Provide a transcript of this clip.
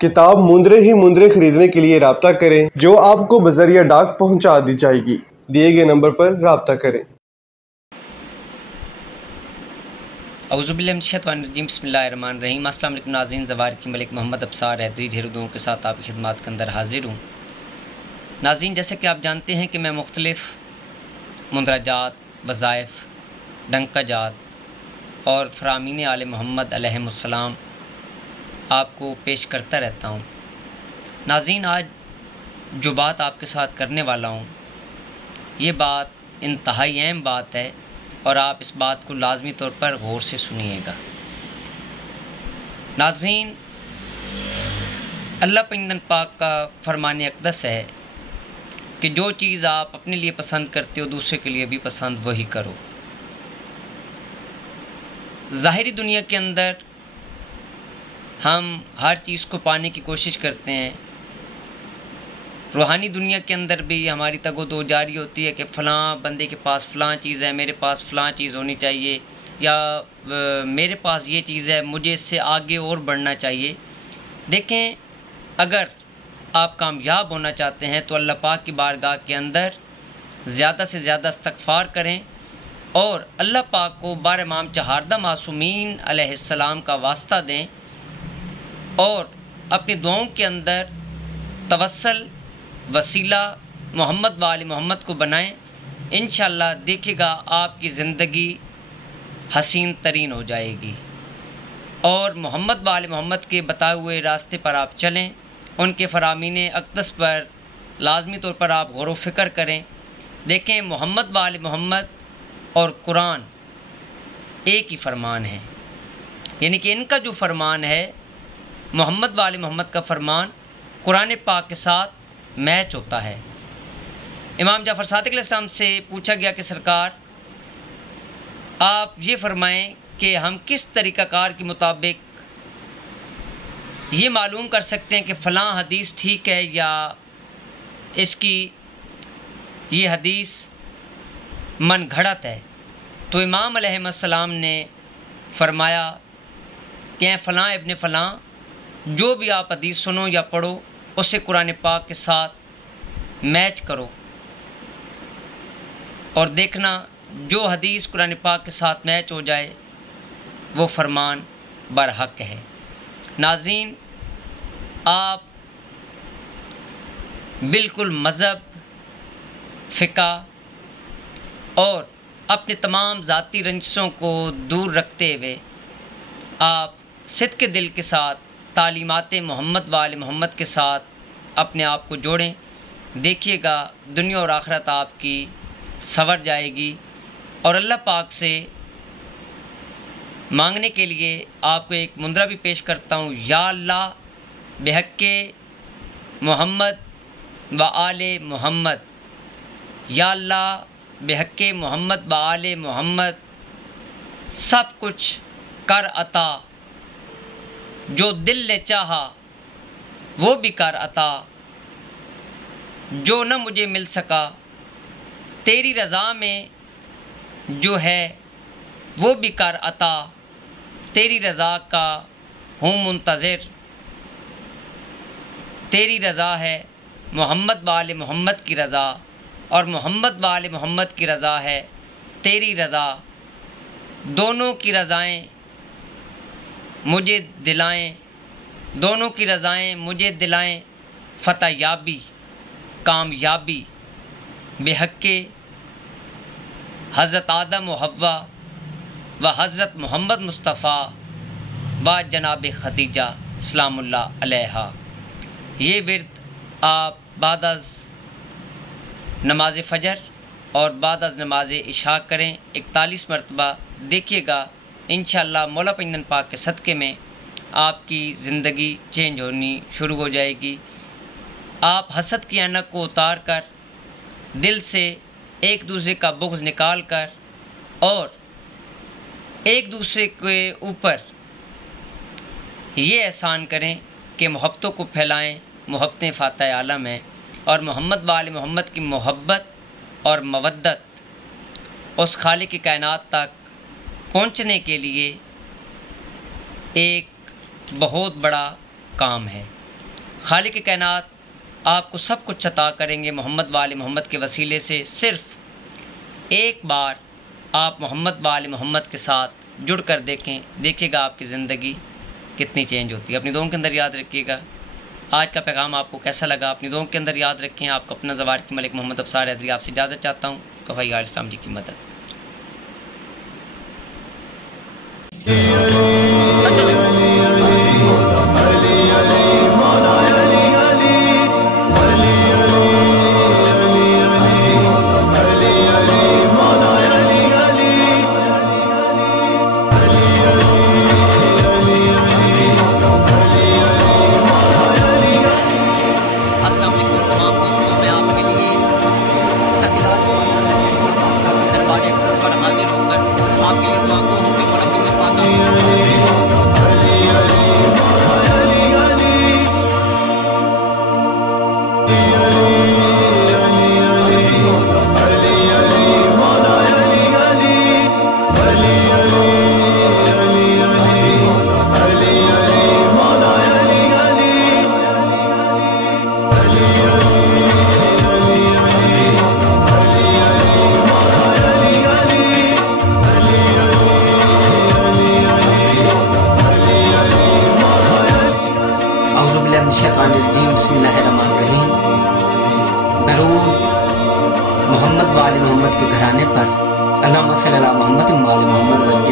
किताब मुंदरे ही मुंदरे खरीदने के लिए राब्ता करें, जो आपको बजरिया डाक पहुंचा दी जाएगी। दिए गए नंबर पर राब्ता करें। औज़ुबिल्लाहिमिनश्शैतानिर्रजीम बिस्मिल्लाहिर्रहमानिर्रहीम। अस्सलाम वालेकुम नाज़रीन, ज़वार की मलिक मोहम्मद अब्सार हैदरी ढेर दुआओं के साथ आपकी खिदमत के अंदर हाजिर हूँ। नाज़रीन, जैसे कि आप जानते हैं कि मैं मुख्तलिफ़ मुंदराजात, वज़ाइफ, डंकाजात और फ़रामीन आले मोहम्मद अलैहिमुस्सलाम आपको पेश करता रहता हूँ। नाज़रीन, आज जो बात आपके साथ करने वाला हूँ, ये बात इंतहाई अहम बात है और आप इस बात को लाजमी तौर पर गौर से सुनिएगा। नाज़रीन, अल्लाह पंजन पाक का फरमान अक़दस है कि जो चीज़ आप अपने लिए पसंद करते हो, दूसरे के लिए भी पसंद वही करो। ज़ाहिरी दुनिया के अंदर हम हर चीज़ को पाने की कोशिश करते हैं। रूहानी दुनिया के अंदर भी हमारी तगोदो जारी होती है कि फ़लाँ बंदे के पास फ़लाँ चीज़ है, मेरे पास फ़लाँ चीज़ होनी चाहिए, या मेरे पास ये चीज़ है, मुझे इससे आगे और बढ़ना चाहिए। देखें, अगर आप कामयाब होना चाहते हैं तो अल्लाह पाक की बारगाह के अंदर ज़्यादा से ज़्यादा इस्तग़फ़ार करें और अल्लाह पाक को बार इमाम चहारदा मासूमीन अलैहिस्सलाम का वास्ता दें और अपनी दुआओं के अंदर तवस्सल वसीला मोहम्मद वाले मोहम्मद को बनाएं। इंशाअल्लाह देखिएगा आपकी ज़िंदगी हसीन तरीन हो जाएगी और मोहम्मद वाले मोहम्मद के बताए हुए रास्ते पर आप चलें। उनके फ़रामीन अक़दस पर लाजमी तौर पर आप गौर व फ़िक्र करें। देखें, मोहम्मद वाले मोहम्मद और कुरान एक ही फ़रमान है, यानी कि इनका जो फ़रमान है, मोहम्मद वाले मोहम्मद का फ़रमान कुरान पाक के साथ मैच होता है। इमाम जाफ़र सादिक़ अलैहिस्सलाम से पूछा गया कि सरकार, आप ये फ़रमाएं कि हम किस तरीक़ाकार के मुताबिक ये मालूम कर सकते हैं कि फ़लाँ हदीस ठीक है या इसकी ये हदीस मन घड़त है। तो इमाम अलैहिस्सलाम ने फ़रमाया कि फ़लाँ इब्ने फ़लाँ, जो भी आप हदीस सुनो या पढ़ो उसे कुरान पाक के साथ मैच करो और देखना जो हदीस कुरान पाक के साथ मैच हो जाए वो फ़रमान बरहक है। नाज़रीन, आप बिल्कुल मज़हब, फ़िक़ा और अपने तमाम ज़ाती रंजिशों को दूर रखते हुए आप सिद्क़ दिल के साथ तालीमात मोहम्मद वाले मोहम्मद के साथ अपने आप को जोड़ें। देखिएगा दुनिया और आखिरत आपकी संवर जाएगी। और अल्लाह पाक से मांगने के लिए आपको एक मुंदरा भी पेश करता हूँ। या अल्लाह बेहक्के मोहम्मद व आले मोहम्मद, या अल्लाह बेहक्के मोहम्मद व आले मोहम्मद, सब कुछ कर अता, जो दिल ने चाहा वो भी कर अता, जो न मुझे मिल सका तेरी रज़ा में जो है वो भी कर अता, तेरी रज़ा का हूँ मुंतज़िर, तेरी रज़ा है मोहम्मद वाले मोहम्मद की रज़ा और मोहम्मद वाले मोहम्मद की रज़ा है तेरी रज़ा। दोनों की रज़ाएँ मुझे दिलाएं, दोनों की रज़ाएँ मुझे दिलाएं फ़तह याबी कामयाबी। बेहक्के हज़रत आदम व हव्वा व हज़रत मोहम्मद मुस्तफ़ा व जनाब खदीजा सलामुल्लाह अलैहा। ये विर्द आप बादअज़ नमाज फ़जर और बादअज़ नमाज इशा करें 41 मरतबा। देखिएगा इंशाअल्लाह मौला पंजन पाक के सदक़े में आपकी ज़िंदगी चेंज होनी शुरू हो जाएगी। आप हसद की ऐनक को उतार कर दिल से एक दूसरे का बुग़्ज़ निकाल कर और एक दूसरे के ऊपर ये एहसान करें कि मोहब्बतों को फैलाएं। मोहब्बतें फ़ातिह आलम है और मोहम्मद वाले मोहम्मद की मोहब्बत और मवद्दत उस खालिक की कायनात तक पहुँचने के लिए एक बहुत बड़ा काम है। खालिक कायनात आपको सब कुछ अता करेंगे मोहम्मद वाले मोहम्मद के वसीले से। सिर्फ एक बार आप मोहम्मद वाले मोहम्मद के साथ जुड़ कर देखें, देखिएगा आपकी ज़िंदगी कितनी चेंज होती है। अपनी दुआओं के अंदर याद रखिएगा। आज का पैगाम आपको कैसा लगा अपनी दुआओं के अंदर याद रखें। आपका अपना ज़वार की मलिक मोहम्मद अफसार हैदरी आपसे इजाज़त चाहता हूँ। कफ़ाई यार इस्लाम जी की मदद। मोहम्मद वाले मोहम्मद के घराने पर अल्लाहुम्मा सल्ली अला मोहम्मद वाले मोहम्मद।